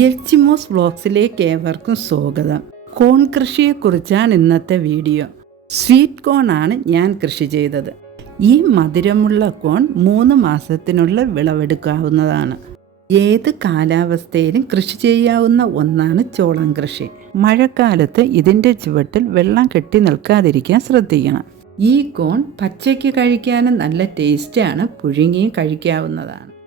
എൽച്ചിമോസ് വ്ളോഗ്സിലേക്ക് ഏവർക്കും സ്വാഗതം. കോൺ കൃഷിയെക്കുറിച്ചാണ് ഇന്നത്തെ വീഡിയോ. സ്വീറ്റ് കോൺ ആണ് ഞാൻ കൃഷി ചെയ്തത്. ഈ മധുരമുള്ള കോൺ മൂന്ന് മാസത്തിനുള്ളിൽ വിളവെടുക്കാവുന്നതാണ്. ഏത് കാലാവസ്ഥയിലും കൃഷി ചെയ്യാവുന്ന ഒന്നാണ് ചോളം കൃഷി. മഴക്കാലത്ത് ഇതിന്റെ ചുവട്ടിൽ വെള്ളം കെട്ടി നിൽക്കാതിരിക്കാൻ ശ്രദ്ധിക്കണം. ഈ കോൺ പച്ചയ്ക്ക് കഴിക്കാനും നല്ല ടേസ്റ്റാണ് പുഴുങ്ങിയും കഴിക്കാവുന്നതാണ്.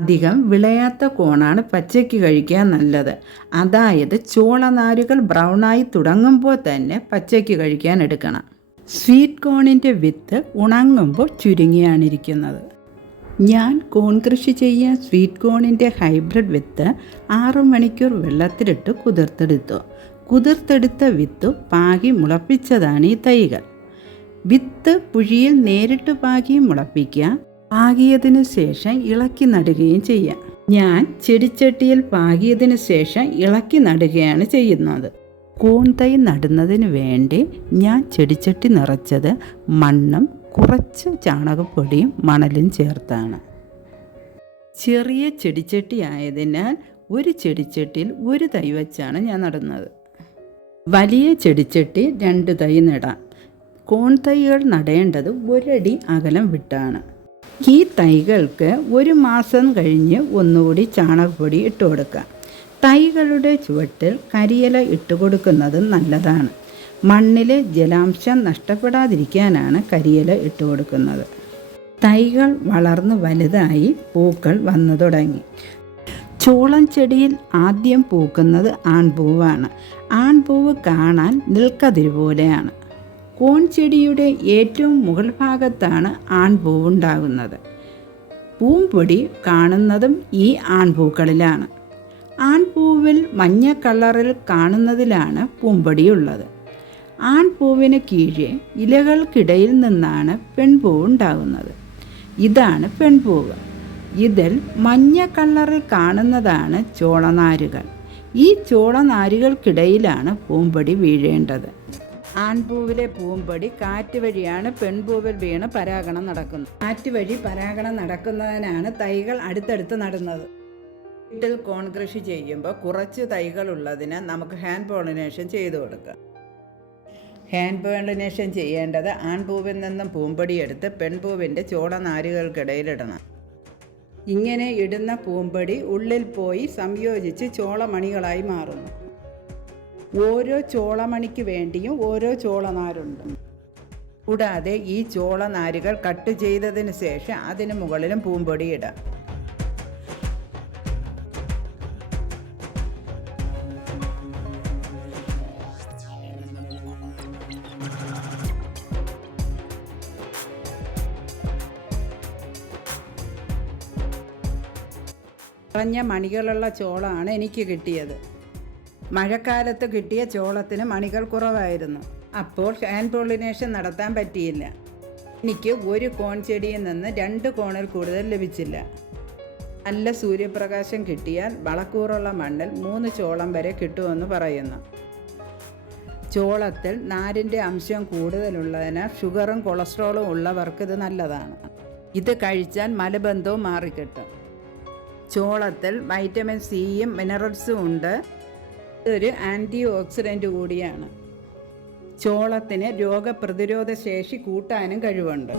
അധികം വിളയാത്ത കോണാണ് പച്ചയ്ക്ക് കഴിക്കാൻ നല്ലത്. അതായത് ചോളനാരുകൾ ബ്രൗണായി തുടങ്ങുമ്പോൾ തന്നെ പച്ചയ്ക്ക് കഴിക്കാൻ എടുക്കണം. സ്വീറ്റ് കോണിന്റെ വിത്ത് ഉണങ്ങുമ്പോൾ ചുരുങ്ങിയാണ് ഇരിക്കുന്നത്. ഞാൻ കോൺ കൃഷി ചെയ്യാൻ സ്വീറ്റ് കോണിന്റെ ഹൈബ്രിഡ് വിത്ത് ആറു മണിക്കൂർ വെള്ളത്തിലിട്ട് കുതിർത്തെടുത്തു. കുതിർത്തെടുത്ത വിത്ത് പാകി മുളപ്പിച്ചതാണ് ഈ തൈകൾ. വിത്ത് പുഴിയിൽ നേരിട്ട് പാകി മുളപ്പിക്കുക പാകിയതിനു ശേഷം ഇളക്കി നടുകയും ചെയ്യാം. ഞാൻ ചെടിച്ചട്ടിയിൽ പാകിയതിനു ശേഷം ഇളക്കി നടുകയാണ് ചെയ്യുന്നത്. കൂൺതൈ നടുന്നതിന് വേണ്ടി ഞാൻ ചെടിച്ചട്ടി നിറച്ചത് മണ്ണും കുറച്ച് ചാണകപ്പൊടിയും മണലും ചേർത്താണ്. ചെറിയ ചെടിച്ചട്ടി ആയതിനാൽ ഒരു ചെടിച്ചട്ടിയിൽ ഒരു തൈ വെച്ചാണ് ഞാൻ നടുന്നത്. വലിയ ചെടിച്ചട്ടി രണ്ട് തൈ നടാം. കോൺ തൈകൾ നടേണ്ടത് ഒരടി അകലം വിട്ടാണ്. ഈ തൈകൾക്ക് ഒരു മാസം കഴിഞ്ഞ് ഒന്നുകൂടി ചാണകപ്പൊടി ഇട്ട് കൊടുക്കുക. തൈകളുടെ ചുവട്ടിൽ കരിയില ഇട്ട് കൊടുക്കുന്നത് നല്ലതാണ്. മണ്ണിലെ ജലാംശം നഷ്ടപ്പെടാതിരിക്കാനാണ് കരിയില ഇട്ട് കൊടുക്കുന്നത്. തൈകൾ വളർന്ന് വലുതായി പൂക്കൾ വന്നു തുടങ്ങി. ചോളം ചെടിയിൽ ആദ്യം പൂക്കുന്നത് ആൺപൂവാണ്. ആൺപൂവ് കാണാൻ നിൽക്കതിര് പോലെയാണ് കോൺ ചെടിയുടെ ഏറ്റവും മുകൾ ഭാഗത്താണ് ആൺപൂവുണ്ടാകുന്നത് പൂമ്പൊടി കാണുന്നതും ഈ ആൺപൂക്കളിലാണ്. ആൺപൂവിൽ മഞ്ഞ കളറിൽ കാണുന്നതിലാണ് പൂമ്പൊടിയുള്ളത്. ആൺപൂവിന് കീഴെ ഇലകൾക്കിടയിൽ നിന്നാണ് പെൺപൂവ് ഉണ്ടാകുന്നത്. ഇതാണ് പെൺപൂവ്. ഇതിൽ മഞ്ഞ കളറിൽ കാണുന്നതാണ് ചോളനാരുകൾ. ഈ ചോളനാരുകൾക്കിടയിലാണ് പൂമ്പൊടി വീഴേണ്ടത്. ആൺപൂവിലെ പൂമ്പടി കാറ്റ് വഴിയാണ് പെൺപൂവിൽ വീണ് പരാഗണം നടക്കുന്നത്. കാറ്റ് വഴി പരാഗണം നടക്കുന്നതിനാണ് തൈകൾ അടുത്തടുത്ത് നടുന്നത്. വീട്ടിൽ കോൺ കൃഷി ചെയ്യുമ്പോൾ കുറച്ച് തൈകൾ ഉള്ളതിന് നമുക്ക് ഹാൻഡ് പോളിനേഷൻ ചെയ്തു കൊടുക്കാം. ഹാൻഡ് പോളിനേഷൻ ചെയ്യേണ്ടത് ആൺപൂവിൽ നിന്നും പൂമ്പടി എടുത്ത് പെൺപൂവിന്റെ ചോളനാരുകൾക്കിടയിലിടണം ഇങ്ങനെ ഇടുന്ന പൂമ്പടി ഉള്ളിൽ പോയി സംയോജിച്ച് ചോളമണികളായി മാറുന്നു. ഓരോ ചോളമണിക്ക് വേണ്ടിയും ഓരോ ചോളനാരുണ്ട്. കൂടാതെ ഈ ചോളനാരുകൾ കട്ട് ചെയ്തതിന് ശേഷം അതിന് മുകളിലും പൂമ്പൊടി ഇടാം. കുറഞ്ഞ മണികളുള്ള ചോളമാണ് എനിക്ക് കിട്ടിയത്. മഴക്കാലത്ത് കിട്ടിയ ചോളത്തിന് മണികൾ കുറവായിരുന്നു. അപ്പോൾ ഹാൻഡ് പോളിനേഷൻ നടത്താൻ പറ്റിയില്ല. എനിക്ക് ഒരു കോൺ ചെടിയിൽ നിന്ന് രണ്ട് കോണിൽ കൂടുതൽ ലഭിച്ചില്ല. നല്ല സൂര്യപ്രകാശം കിട്ടിയാൽ വളക്കൂറുള്ള മണ്ണിൽ മൂന്ന് ചോളം വരെ കിട്ടുമെന്ന് പറയുന്നു. ചോളത്തിൽ നാരിന്റെ അംശം കൂടുതലുള്ളതിനാൽ ഷുഗറും കൊളസ്ട്രോളും ഉള്ളവർക്ക് ഇത് നല്ലതാണ്. ഇത് കഴിച്ചാൽ മലബന്ധവും മാറിക്കിട്ടും. ചോളത്തിൽ വൈറ്റമിൻ സിയും മിനറൽസും ഉണ്ട്. ഇതൊരു ആന്റി ഓക്സിഡന്റ് കൂടിയാണ്. ചോളത്തിന് രോഗപ്രതിരോധ ശേഷി കൂട്ടാനും കഴിവുണ്ട്.